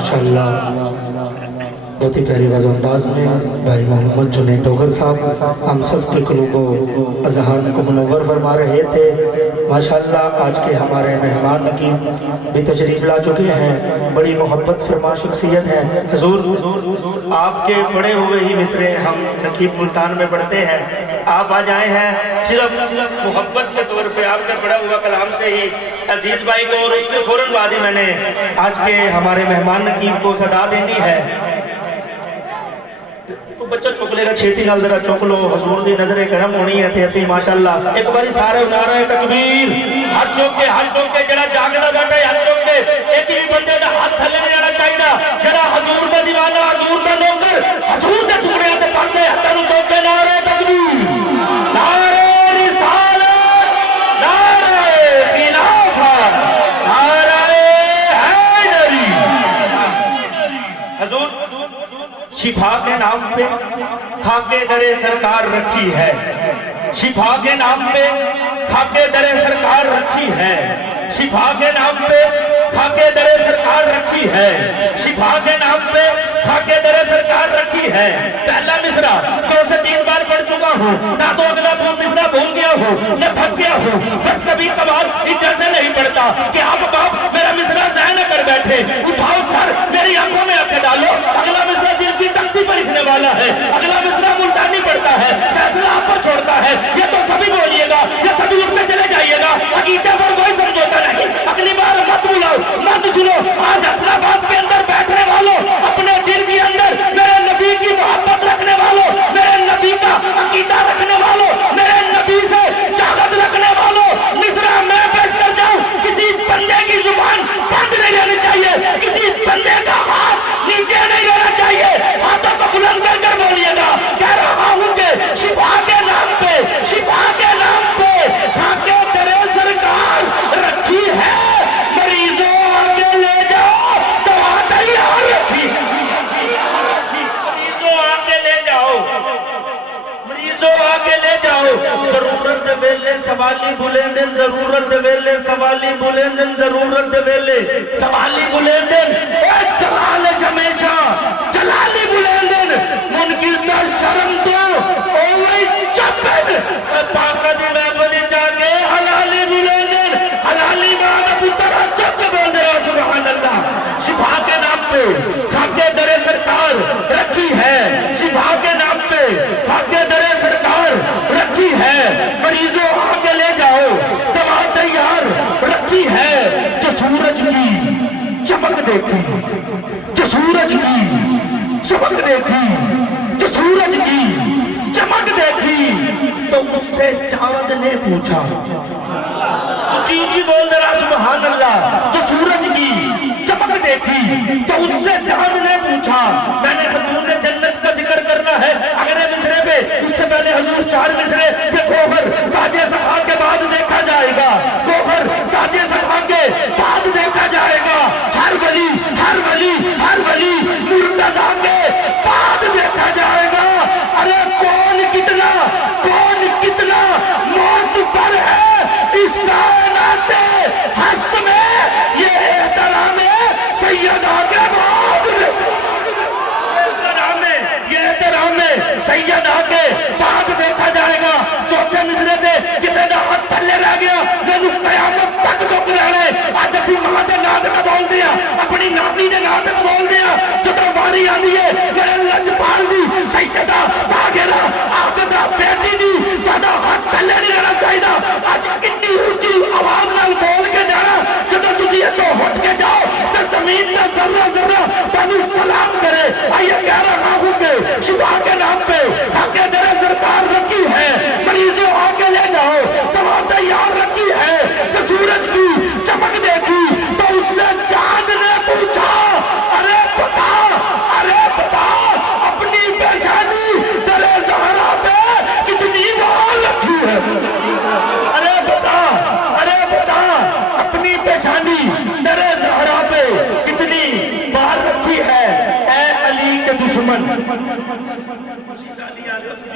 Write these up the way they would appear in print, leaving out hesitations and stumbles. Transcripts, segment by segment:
माशाअल्लाह बहुत ही प्यारी आवाज़ अंदाज में भाई मोहम्मद जुनैद डोगर साहब हम सब के क़ुलूबो अज़हान को मुनव्वर फरमा रहे थे। माशाअल्लाह आज के हमारे मेहमान नकीब भी तशरीफ़ ला चुके हैं, बड़ी मोहब्बत फरमा शख्सियत है। हुज़ूर आपके पढ़े हुए ही मिसरे हम नकीब मुल्तान में पढ़ते हैं, आप आज आए हैं सिर्फ मोहब्बत के तौर पे आपके पढ़ा हुआ कलाम से ही अजीज़ भाई को और उसके फ़ौरन बाद ही मैंने आज के हमारे मेहमान नकीब को सदा देनी है। तो बच्चा चुक लेगा छेती नाल जरा चुक लो, हुजूर दी नजर करम होनी है ते असी माशाअल्लाह एक बारी सारे नारा तकबीर हाथ चुक के जरा जागदा बैठा है हाथ चुक के एक भी बंदे दा हाथ थल्ले नहीं आना चाहिए, जरा हुजूर दा दीवाना हुजूर दा नौकर हुजूर दे टुकड़े ते पड़दे हाथां नूं चुक के नारे तकबीर नारे रिसालत नारे खिलाफत नारे हैदरी। हुजूर शिफा के नाम पे खाके दरे सरकार रखी है, शिफा के नाम पे खाके दरे सरकार रखी है, शिफा के नाम पे खाके दरे सरकार रखी है, शिफा के नाम पे खाके दरे सरकार रखी है। पहला मिसरा 2 से 3 बार पढ़ चुका हूँ, ना तो अगला मिसरा भूल गया हूँ न थक गया हूँ, बस कभी कभार इधर से नहीं पढ़ता कि आप बाप मेरा मिसरा ज़ाया न कर बैठे, उठाओ सर मेरी आंखों में आके डालो, अगला मिसरा दिल की तख्ती पर लिखने वाला है, अगला मिसरा मुल्तानी पढ़ता है, फैसला आप पर छोड़ता है। ये तो सभी बोलिएगा, ये सभी उठ के चले जाइएगा, अकीदे पर कोई समझौता नहीं, अगली बार मत बुलाओ मत सुनो। आज असलाबाद के अंदर बैठने वालों, अपने दिल के अंदर मेरे नबी की मोहब्बत रखने वालों, मेरे नबी का अकीदा रखने वालों, मेरे नबी से चाहत रखने वालों, मिसरा मैं पेश कर जाऊं, किसी बंदे की जुबान बंद नहीं रहनी चाहिए, किसी बंदे का हाथ नीचे नहीं रहना चाहिए, हाथों को बुलंद कर बोलिएगा। कह रहा हूं कि शिफा के नाम पे, शिफा के नाम पे खाके तेरे सरकार रखी है, मरीजों आगे ले जाओ दवा तैयार रखी, मरीजों आगे ले जाओ, मरीजों आगे ले जाओ। जरूरत वेले सवाली बुलेंदन, जरूरत वेले सवाली बुलेंदन, जरूरत वेले सवाली बुलेंदन, जलाल हमेशा जलाली बुलेंदन, मुनकिर दा शर्म तो ओ वही चपन पाका दी मैं बोली जाके हलाली बुलेंदन, हलाली मां दा पुत्र चक बोल दे सुभान अल्लाह। शिफा के नाम पे खाके दरे सरकार रखी है, शिफा के नाम पे खाके दरे सरकार रखी है, मरीजों आगे ले जाओ दवा तैयार रखी है। जो सूरज की चमक देखी, जो सूरज की चमक देखी, जो सूरज की चमक देखी तो उससे चांद ने पूछा, ऊंची ऊंची बोल दे रहा सुभान अल्लाह। जो सूरज की चमक देखी तो उससे चांद ने पूछा, मैंने हुजूर ने जन्नत का जिक्र करना है अगले मिसरे पे, उससे पहले हुजूर 4 मिसरे के गोहर ताजे सखा के बाद देखा जाएगा, गोहर ताजे सखा के बाद देखा जाएगा, हर वली हर वली हर वली मुर्तजा के बाद देखा जाएगा। अरे कौन कितना मौत पर है इस कायनात हस्त में, ये एहतराम सैयदा के बाद सैयदा के बाद देखा जाएगा। चौथे मिसरे से किसी का हाथ थल्ले रह गया, मैनू कयामत तक दुख रहने। अज असीं मां दे नाम ते बोल दिया, अपनी नानी दे नाम ते बोल दिया, जदों वारी आंदी है मेरे लजपाल दी सैयदा ताहिरा आबदा बेटी दी, तुहाडा हाथ थल्ले नहीं रहना चाहिए। अज इन्नी ऊंची आवाज नाल बोल के जाना, जदों तुसीं इत्थों उठ के जाओ ते जमीन दा जर्रा जर्रा तुहानू सलाम करे। आइए कह रहा हूं कि शिफा के नाम पे खाके दरे सरकार रखी है, मरीजों आके ले जाओ दवा तैयार रखी है। जो सूरज की चमक देखी तो उससे चांद ने पूछा, अरे बता अपनी पेशानी दरे ज़हरा पे कितनी बार रखी है, अरे बता अपनी पेशानी दरे ज़हरा पे कितनी बार रखी है। ऐ अली के दुश्मन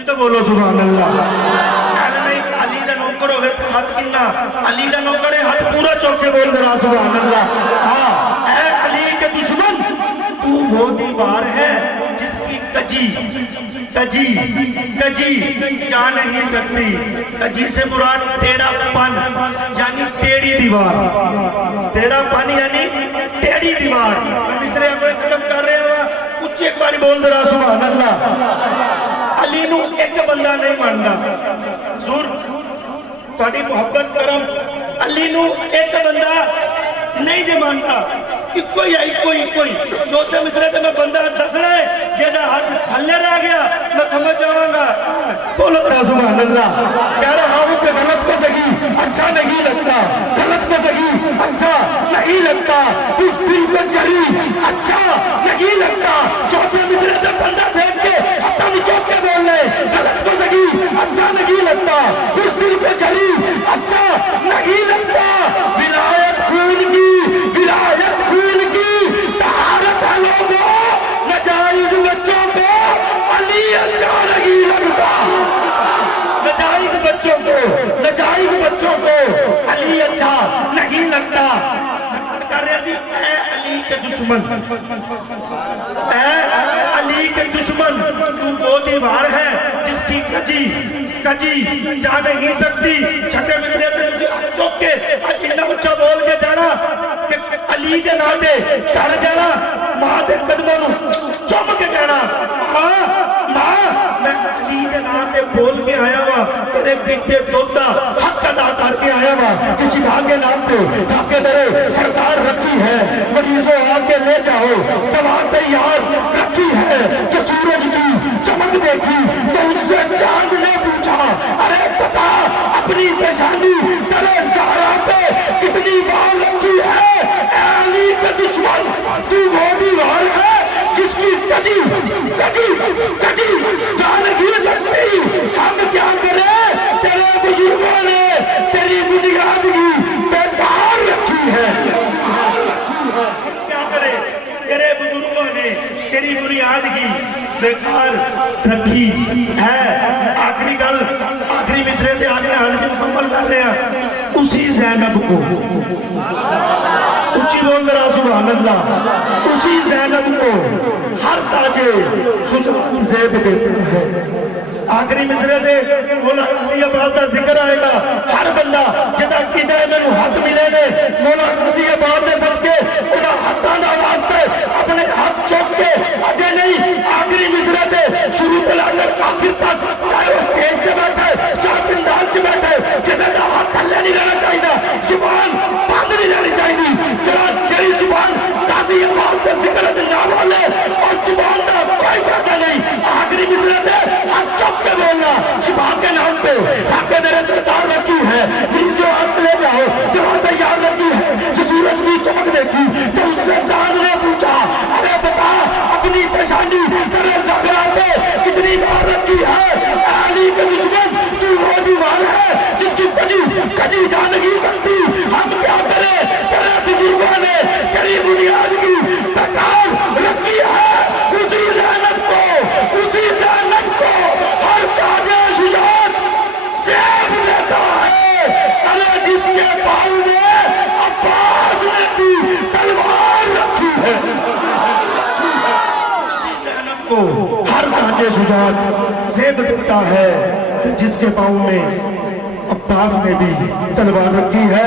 तो बोलो सुभान अल्लाह। नहीं अली दा नौकर होवे तो हाथ किन्ना, अली दा नौकर हाथ पूरा चौके बोल दे रहा सुभान अल्लाह। हाँ ऐ अली के दुश्मन दीवार है जिसकी कजी कजी कजी जा नहीं सकती। कजी से मुराद टेढ़ापन यानी टेढ़ी दीवार, टेढ़ापन यानी टेढ़ी दीवार। हम इसरे अपने खत्म कर रहे हैं। कुछ एक बारी बोल दे रहा सुभान अल्लाह। अली नू एक बंदा नहीं मानता हुजूर ਤੁਹਾਡੀ ਮੁਹੱਬਤ ਕਰਮ अली नू एक बंदा नहीं जे मानता। इको ही चौथे मिसरे ते मैं बंदा दसना है जेदा हाथ थल्ले रह गया मैं समझ जाऊंगा। बोलो सुभान अल्लाह। कह रहा हाँ कि गलत को सही अच्छा नहीं लगता, गलत को सही अच्छा नहीं लगता, उस दिल को जरी अच्छा नहीं लगता। चौथे मिसरे ते बंदा देख के अपना निचोक के बोल रहे गलत को सही अच्छा नहीं लगता, उस दिल को जरी अच्छा नहीं लगता। विलायत खून की, विलायत खून की तहारत है लोगों, नाजायज बच्चों को अली अच्छा नहीं लगता। नाजायज बच्चों को, नाजायज बच्चों को अली अच्छा नहीं लगता। कर रहे जी ऐ अली के दुश्मन, ऐ अली के दुश्मन, तू वो दीवार है जिसकी कजी कजी जा नहीं सकती। छठे महीने चौक के इतना बच्चा बोल के जाना कि अली के नाते कर जाना, मां के कदमों चुम के कहना मां मैं अली के नाते बोल के आया हुआ, तेरे पीछे दोदा हक अदा करके आया हुआ। किसी के नाम पे धाके तेरे सरकार रखी है, मरीजों आके ले जाओ दवा तैयार रखी है। जो सूरज की चमक देखी तो उनसे चांद ने पूछा अरे बता अपनी पेशानी तेरे सहारा पे कितनी बार रखी है। अली के दुश्मन तू वो दीवार है जिसकी कजी कजी कजी जा नहीं सकती। हम क्या करें, तेरे बुजुर्गों ने तेरी बुनियादगी बेकार रखी है। क्या करें, तेरे बुजुर्गों ने तेरी बुनियादगी बेकार रखी है। आखिरी गल आखिरी मिसरे से आगे हाजिरी मुकम्मल कर रहे हैं। उसी ज़ैनब को उच्ची बोल रहा सुभान अल्लाह, उसी ज़ैनब को हर ताजे शुजाअत ज़ैब देता है। आखिरी मिसरे से मौला गाजी अब्बास का जिक्र आएगा। हर बंदा जिदा कीदा मैनू हक मिले ने मौला गाजी अब्बास दे सदके उदा हत्थां दा वास्ते अपने हाथ चुक के अजे नहीं आखिरी मिसरे से शुरू से लेकर आखिर तक चाहे वो स्टेज पे बैठे चाहे पिंडाल च बैठे किसी का हाथ थल्ले नहीं रहना चाहिए, जुबान बंद नहीं रहनी चाहिए। जरा तेरी जुबान गाजी अब्बास के जिक्र ना बोले और जुबान का कोई फायदा नहीं। आखिरी मिसरे से हाथ चुक के बोलना शिफा के नाम पे धाके तेरे सरकार रखी है। मरीजों हाथ ले जाओ दवा तैयार रखी है। जो सूरज की चमक देखी तो उससे चांद ने पूछा अरे बता अपनी पेशानी तेरे ज़हरा पे कितनी बार रखी है। अली के दुश्मन तू वो दीवार है जिसकी कजी कजी जा नहीं सकती। हम क्या करें, तेरे बुजुर्गों ने तेरी बुनियादगी बेकार रखी है। उसी ज़ैनब को, उसी ज़ैनब को हर ताजे शुजाअत ज़ैब देता है। अरे जिसके पाँव में अब्बास ने भी तलवार रखी है, उसी ज़ैनब को हर ताजे शुजाअत ज़ैब देता है। जिसके पाँव में अब्बास ने भी तलवार रखी है।